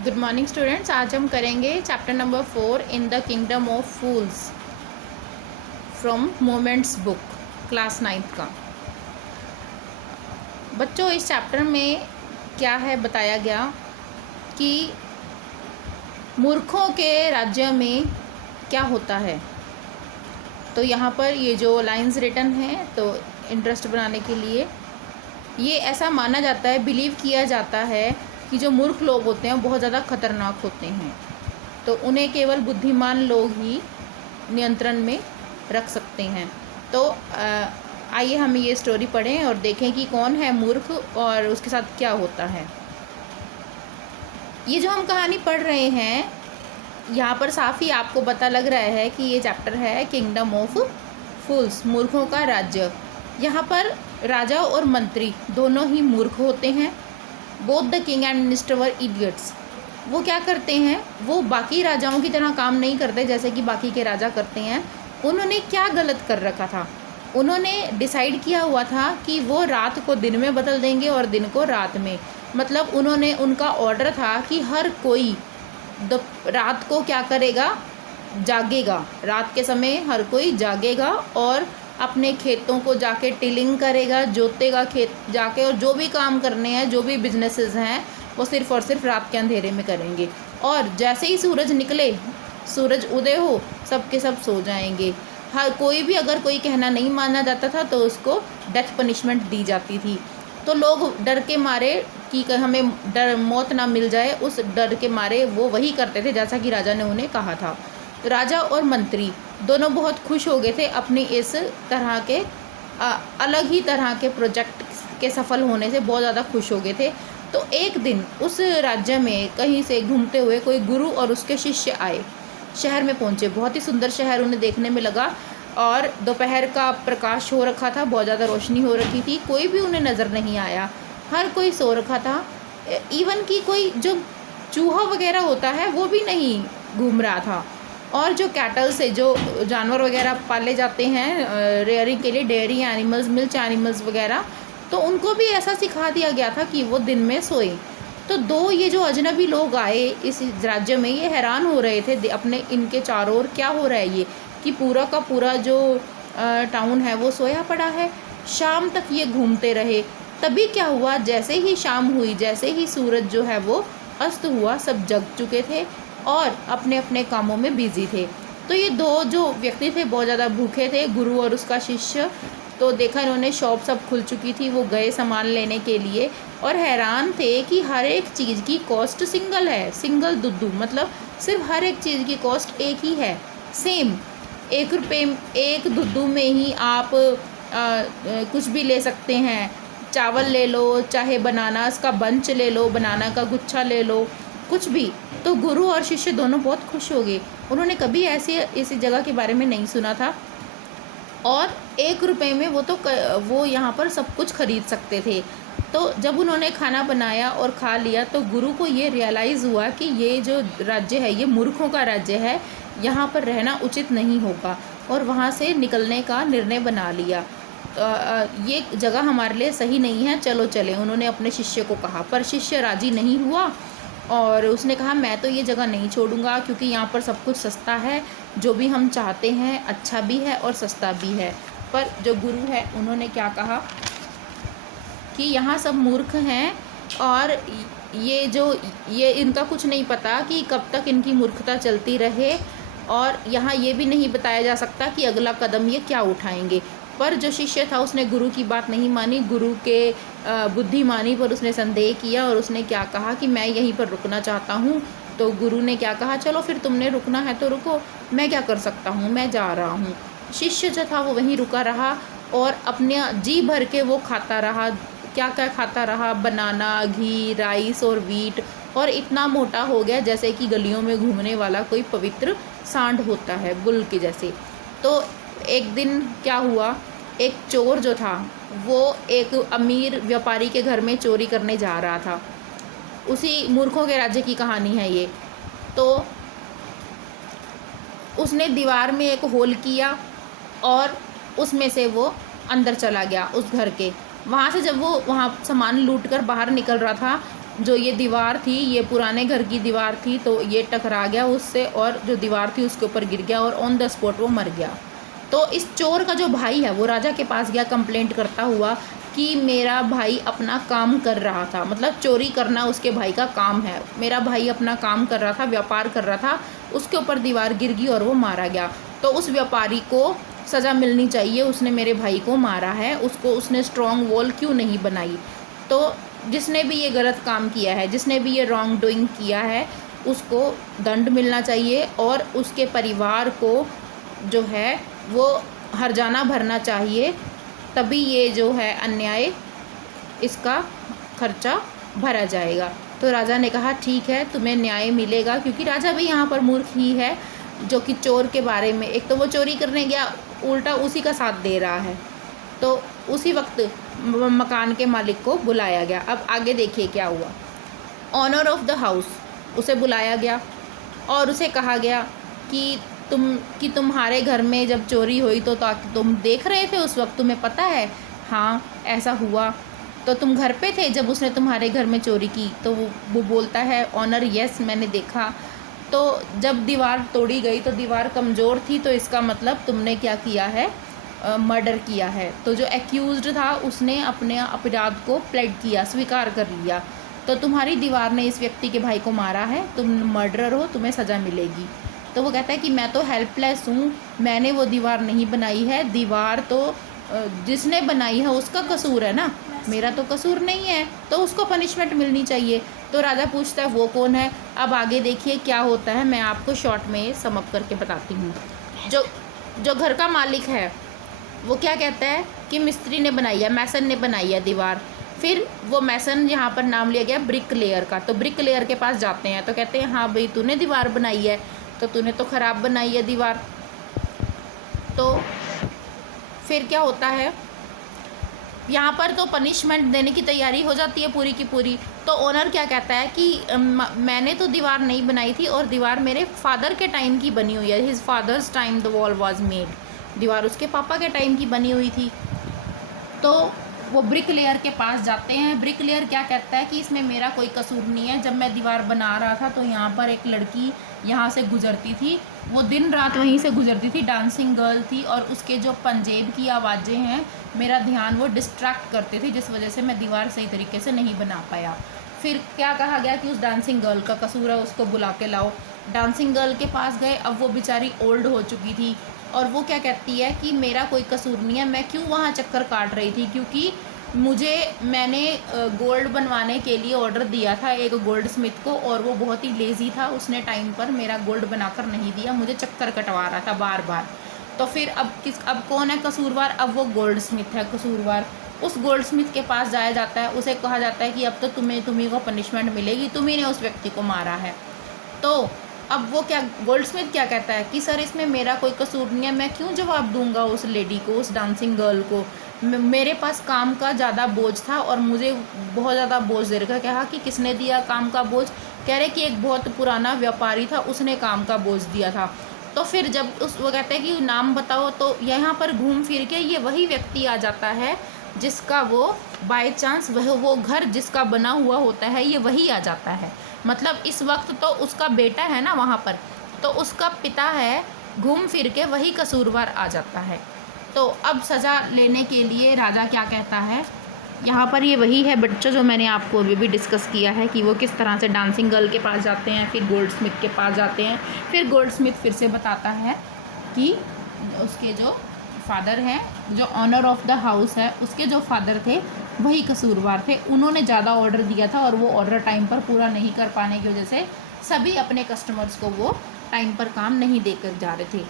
Good morning students. आज हम करेंगे chapter number 4 in the kingdom of fools from moments book, class 9th का। बच्चों, इस चैप्टर में क्या है बताया गया कि मूर्खों के राज्य में क्या होता है। तो यहाँ पर ये जो लाइंस रिटन हैं, तो इंटरेस्ट बनाने के लिए ये ऐसा माना जाता है, बिलीव किया जाता है कि जो मूर्ख लोग होते हैं वो बहुत ज़्यादा खतरनाक होते हैं, तो उन्हें केवल बुद्धिमान लोग ही नियंत्रण में रख सकते हैं। तो आइए हम ये स्टोरी पढ़ें और देखें कि कौन है मूर्ख और उसके साथ क्या होता है। ये जो हम कहानी पढ़ रहे हैं, यहाँ पर साफ़ ही आपको पता लग रहा है कि ये चैप्टर है किंगडम ऑफ फूल्स, मूर्खों का राज्य। यहाँ पर राजा और मंत्री दोनों ही मूर्ख होते हैं। Both the king and minister were idiots. वो क्या करते हैं, वो बाकी राजाओं की तरह काम नहीं करते जैसे कि बाकी के राजा करते हैं। उन्होंने क्या गलत कर रखा था, उन्होंने डिसाइड किया हुआ था कि वो रात को दिन में बदल देंगे और दिन को रात में। मतलब उन्होंने, उनका ऑर्डर था कि हर कोई रात को क्या करेगा, जागेगा। रात के समय हर कोई जागेगा और अपने खेतों को जाके टिलिंग करेगा, जोतेगा खेत जाके, और जो भी काम करने हैं, जो भी बिजनेसेस हैं, वो सिर्फ़ और सिर्फ रात के अंधेरे में करेंगे। और जैसे ही सूरज निकले, सूरज उदय हो, सब के सब सो जाएंगे। हर कोई भी अगर कोई कहना नहीं माना जाता था तो उसको डेथ पनिशमेंट दी जाती थी। तो लोग डर के मारे कि हमें डर मौत ना मिल जाए, उस डर के मारे वो वही करते थे जैसा कि राजा ने उन्हें कहा था। राजा और मंत्री दोनों बहुत खुश हो गए थे अपनी इस तरह के अलग ही तरह के प्रोजेक्ट के सफल होने से, बहुत ज़्यादा खुश हो गए थे। तो एक दिन उस राज्य में कहीं से घूमते हुए कोई गुरु और उसके शिष्य आए, शहर में पहुँचे। बहुत ही सुंदर शहर उन्हें देखने में लगा और दोपहर का प्रकाश हो रखा था, बहुत ज़्यादा रोशनी हो रखी थी। कोई भी उन्हें नज़र नहीं आया, हर कोई सो रखा था। इवन कि कोई जो चूहा वगैरह होता है वो भी नहीं घूम रहा था। और जो कैटल से जो जानवर वगैरह पाले जाते हैं रेयरिंग के लिए, डेयरी एनिमल्स, मिल्क एनिमल्स वगैरह, तो उनको भी ऐसा सिखा दिया गया था कि वो दिन में सोए। तो दो ये जो अजनबी लोग आए इस राज्य में, ये हैरान हो रहे थे अपने, इनके चारों ओर क्या हो रहा है ये, कि पूरा का पूरा जो टाउन है वो सोया पड़ा है। शाम तक ये घूमते रहे। तभी क्या हुआ, जैसे ही शाम हुई, जैसे ही सूरज जो है वो अस्त हुआ, सब जग चुके थे और अपने अपने कामों में बिजी थे। तो ये दो जो व्यक्ति थे बहुत ज़्यादा भूखे थे, गुरु और उसका शिष्य। तो देखा इन्होंने, शॉप सब खुल चुकी थी, वो गए सामान लेने के लिए और हैरान थे कि हर एक चीज़ की कॉस्ट सिंगल है, सिंगल दुद्दू, मतलब सिर्फ हर एक चीज़ की कॉस्ट एक ही है, सेम। 1 रुपये, 1 दुद्दू में ही आप कुछ भी ले सकते हैं। चावल ले लो, चाहे बनानास का बंच ले लो, बनाना का गुच्छा ले लो, कुछ भी। तो गुरु और शिष्य दोनों बहुत खुश हो गए। उन्होंने कभी ऐसी जगह के बारे में नहीं सुना था और 1 रुपये में वो यहाँ पर सब कुछ खरीद सकते थे। तो जब उन्होंने खाना बनाया और खा लिया तो गुरु को ये रियलाइज़ हुआ कि ये जो राज्य है ये मूर्खों का राज्य है, यहाँ पर रहना उचित नहीं होगा, और वहाँ से निकलने का निर्णय बना लिया। ये जगह हमारे लिए सही नहीं है, चलो चलें, उन्होंने अपने शिष्य को कहा। पर शिष्य राजी नहीं हुआ और उसने कहा मैं तो ये जगह नहीं छोड़ूंगा, क्योंकि यहाँ पर सब कुछ सस्ता है, जो भी हम चाहते हैं अच्छा भी है और सस्ता भी है। पर जो गुरु है उन्होंने क्या कहा कि यहाँ सब मूर्ख हैं और ये इनका कुछ नहीं पता कि कब तक इनकी मूर्खता चलती रहे, और यहाँ ये भी नहीं बताया जा सकता कि अगला कदम ये क्या उठाएंगे। पर जो शिष्य था उसने गुरु की बात नहीं मानी, गुरु के बुद्धिमानी पर उसने संदेह किया और उसने क्या कहा कि मैं यहीं पर रुकना चाहता हूँ। तो गुरु ने क्या कहा, चलो फिर तुमने रुकना है तो रुको, मैं क्या कर सकता हूँ, मैं जा रहा हूँ। शिष्य जो था वो वहीं रुका रहा और अपने जी भर के वो खाता रहा। क्या क्या खाता रहा, बनाना, घी, राइस और वीट, और इतना मोटा हो गया जैसे कि गलियों में घूमने वाला कोई पवित्र सांड होता है, बुल के जैसे। तो एक दिन क्या हुआ, एक चोर जो था वो एक अमीर व्यापारी के घर में चोरी करने जा रहा था। उसी मूर्खों के राज्य की कहानी है ये। तो उसने दीवार में एक होल किया और उसमें से वो अंदर चला गया उस घर के। वहाँ से जब वो वहाँ सामान लूट कर बाहर निकल रहा था जो ये दीवार थी, ये पुराने घर की दीवार थी, तो ये टकरा गया उससे और जो दीवार थी उसके ऊपर गिर गया और ऑन द स्पॉट वो मर गया। तो इस चोर का जो भाई है वो राजा के पास गया कंप्लेंट करता हुआ कि मेरा भाई अपना काम कर रहा था, मतलब चोरी करना उसके भाई का काम है, मेरा भाई अपना काम कर रहा था, व्यापार कर रहा था, उसके ऊपर दीवार गिर गई और वो मारा गया, तो उस व्यापारी को सज़ा मिलनी चाहिए, उसने मेरे भाई को मारा है, उसको उसने स्ट्रॉन्ग वॉल क्यों नहीं बनाई। तो जिसने भी ये गलत काम किया है, जिसने भी ये रॉन्ग डूइंग किया है, उसको दंड मिलना चाहिए और उसके परिवार को जो है वो हर्जाना भरना चाहिए, तभी ये जो है अन्याय इसका खर्चा भरा जाएगा। तो राजा ने कहा ठीक है, तुम्हें न्याय मिलेगा, क्योंकि राजा भी यहाँ पर मूर्ख ही है, जो कि चोर के बारे में, एक तो वो चोरी करने गया, उल्टा उसी का साथ दे रहा है। तो उसी वक्त मकान के मालिक को बुलाया गया। अब आगे देखिए क्या हुआ। ऑनर ऑफ द हाउस, उसे बुलाया गया और उसे कहा गया कि तुम्हारे घर में जब चोरी हुई तो तुम देख रहे थे, उस वक्त तुम्हें पता है। हाँ ऐसा हुआ। तो तुम घर पे थे जब उसने तुम्हारे घर में चोरी की। तो वो बोलता है ऑनर यस मैंने देखा। तो जब दीवार तोड़ी गई तो दीवार कमज़ोर थी, तो इसका मतलब तुमने क्या किया है, मर्डर किया है। तो जो एक्यूज्ड था उसने अपने अपराध को प्लेड किया, स्वीकार कर लिया। तो तुम्हारी दीवार ने इस व्यक्ति के भाई को मारा है, तुम मर्डरर हो, तुम्हें सज़ा मिलेगी। तो वो कहता है कि मैं तो हेल्पलेस हूँ, मैंने वो दीवार नहीं बनाई है, दीवार तो जिसने बनाई है उसका कसूर है ना, मेरा तो कसूर नहीं है, तो उसको पनिशमेंट मिलनी चाहिए। तो राजा पूछता है वो कौन है। अब आगे देखिए क्या होता है, मैं आपको शॉर्ट में समअप करके बताती हूँ। जो घर का मालिक है वो क्या कहता है कि मिस्त्री ने बनाई है, मैसन ने बनाई है दीवार। फिर वो मैसन यहाँ पर नाम लिया गया ब्रिक लेयर का, तो ब्रिक लेयर के पास जाते हैं तो कहते हैं हाँ भाई तूने दीवार बनाई है, तो तूने तो ख़राब बनाई है दीवार। तो फिर क्या होता है, यहाँ पर तो पनिशमेंट देने की तैयारी हो जाती है पूरी की पूरी। तो ओनर क्या कहता है कि मैंने तो दीवार नहीं बनाई थी और दीवार मेरे फादर के टाइम की बनी हुई है, his father's time the wall was made, दीवार उसके पापा के टाइम की बनी हुई थी। तो वो ब्रिक लेयर के पास जाते हैं। ब्रिक लेयर क्या कहता है कि इसमें मेरा कोई कसूर नहीं है, जब मैं दीवार बना रहा था तो यहाँ पर एक लड़की यहाँ से गुजरती थी, वो दिन रात वहीं से गुजरती थी, डांसिंग गर्ल थी, और उसके जो पंजेब की आवाज़ें हैं मेरा ध्यान वो डिस्ट्रैक्ट करते थे, जिस वजह से मैं दीवार सही तरीके से नहीं बना पाया। फिर क्या कहा गया कि उस डांसिंग गर्ल का कसूर है, उसको बुला के लाओ। डांसिंग गर्ल के पास गए, अब वो बेचारी ओल्ड हो चुकी थी और वो क्या कहती है कि मेरा कोई कसूर नहीं है, मैं क्यों वहाँ चक्कर काट रही थी, क्योंकि मैंने गोल्ड बनवाने के लिए ऑर्डर दिया था एक गोल्ड स्मिथ को, और वो बहुत ही लेज़ी था, उसने टाइम पर मेरा गोल्ड बनाकर नहीं दिया, मुझे चक्कर कटवा रहा था बार बार। तो फिर अब कौन है कसूरवार, अब वो गोल्ड स्मिथ है कसूरवार। उस गोल्ड स्मिथ के पास जाया जाता है, उसे कहा जाता है कि अब तो तुम्ही को पनिशमेंट मिलेगी, तुम्ही ने उस व्यक्ति को मारा है। तो अब वो क्या, गोल्ड स्मिथ क्या कहता है कि सर इसमें मेरा कोई कसूर नहीं है, मैं क्यों जवाब दूंगा उस लेडी को, उस डांसिंग गर्ल को, मेरे पास काम का ज़्यादा बोझ था और मुझे बहुत ज़्यादा बोझ दे रखा। कहा कि किसने दिया काम का बोझ, कह रहे कि एक बहुत पुराना व्यापारी था, उसने काम का बोझ दिया था। तो फिर जब वो कहते हैं कि नाम बताओ, तो यहाँ पर घूम फिर के ये वही व्यक्ति आ जाता है जिसका वो बाय चांस वो घर जिसका बना हुआ होता है, ये वही आ जाता है। मतलब इस वक्त तो उसका बेटा है ना वहाँ पर, तो उसका पिता है, घूम फिर के वही कसूरवार आ जाता है। तो अब सज़ा लेने के लिए राजा क्या कहता है, यहाँ पर ये वही है बच्चों जो मैंने आपको अभी भी डिस्कस किया है कि वो किस तरह से डांसिंग गर्ल के पास जाते हैं, फिर गोल्ड स्मिथ के पास जाते हैं, फिर गोल्ड स्मिथ फिर से बताता है कि उसके जो फादर हैं, जो ऑनर ऑफ द हाउस है, उसके जो फादर थे वही कसूरवार थे, उन्होंने ज़्यादा ऑर्डर दिया था और वो ऑर्डर टाइम पर पूरा नहीं कर पाने की वजह से सभी अपने कस्टमर्स को वो टाइम पर काम नहीं देकर जा रहे थे।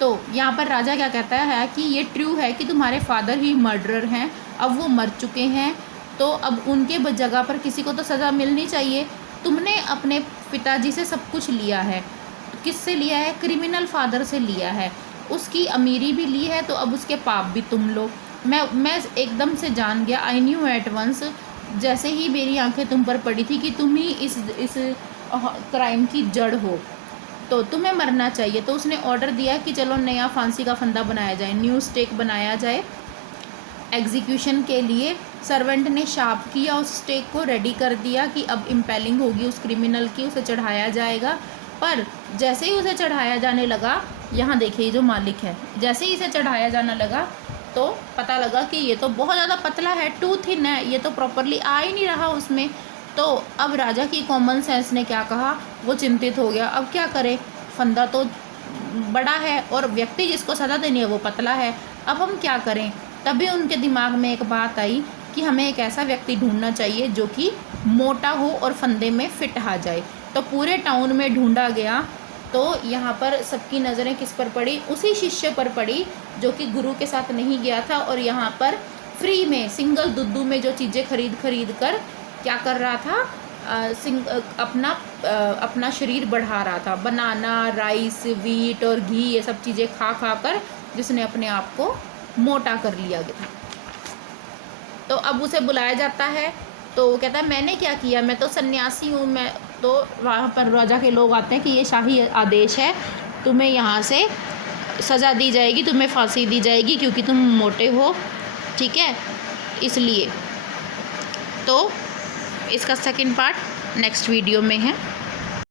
तो यहाँ पर राजा क्या कहता है कि ये ट्रू है कि तुम्हारे फादर ही मर्डरर हैं, अब वो मर चुके हैं, तो अब उनके जगह पर किसी को तो सज़ा मिलनी चाहिए। तुमने अपने पिताजी से सब कुछ लिया है, किससे लिया है, क्रिमिनल फादर से लिया है, उसकी अमीरी भी ली है, तो अब उसके पाप भी तुम लो। मैं एकदम से जान गया, आई न्यू एट वंस, जैसे ही मेरी आंखें तुम पर पड़ी थी कि तुम ही इस क्राइम की जड़ हो, तो तुम्हें मरना चाहिए। तो उसने ऑर्डर दिया कि चलो नया फांसी का फंदा बनाया जाए, न्यू स्टेक बनाया जाए, एग्जीक्यूशन के लिए सर्वेंट ने शार्प किया उस स्टेक को, रेडी कर दिया कि अब इम्पेलिंग होगी उस क्रिमिनल की, उसे चढ़ाया जाएगा। पर जैसे ही उसे चढ़ाया जाने लगा, यहाँ देखिए जो मालिक है, जैसे ही इसे चढ़ाया जाने लगा तो पता लगा कि ये तो बहुत ज़्यादा पतला है, टू थिन है, ये तो प्रॉपरली आ ही नहीं रहा उसमें। तो अब राजा की कॉमन सेंस ने क्या कहा, वो चिंतित हो गया। अब क्या करे, फंदा तो बड़ा है और व्यक्ति जिसको सज़ा देनी है वो पतला है, अब हम क्या करें। तभी उनके दिमाग में एक बात आई कि हमें एक ऐसा व्यक्ति ढूंढना चाहिए जो कि मोटा हो और फंदे में फिट आ जाए। तो पूरे टाउन में ढूंढा गया, तो यहाँ पर सबकी नज़रें किस पर पड़ी, उसी शिष्य पर पड़ी जो कि गुरु के साथ नहीं गया था और यहाँ पर फ्री में सिंगल दुद्दू में जो चीज़ें खरीद कर क्या कर रहा था, अपना शरीर बढ़ा रहा था। बनाना, राइस, वीट और घी, ये सब चीज़ें खा कर जिसने अपने आप को मोटा कर लिया था। तो अब उसे बुलाया जाता है, तो वो कहता है मैंने क्या किया, मैं तो सन्यासी हूँ। मैं तो वहाँ पर राजा के लोग आते हैं कि ये शाही आदेश है, तुम्हें यहाँ से सज़ा दी जाएगी, तुम्हें फांसी दी जाएगी क्योंकि तुम मोटे हो, ठीक है, इसलिए। तो इसका सेकंड पार्ट नेक्स्ट वीडियो में है।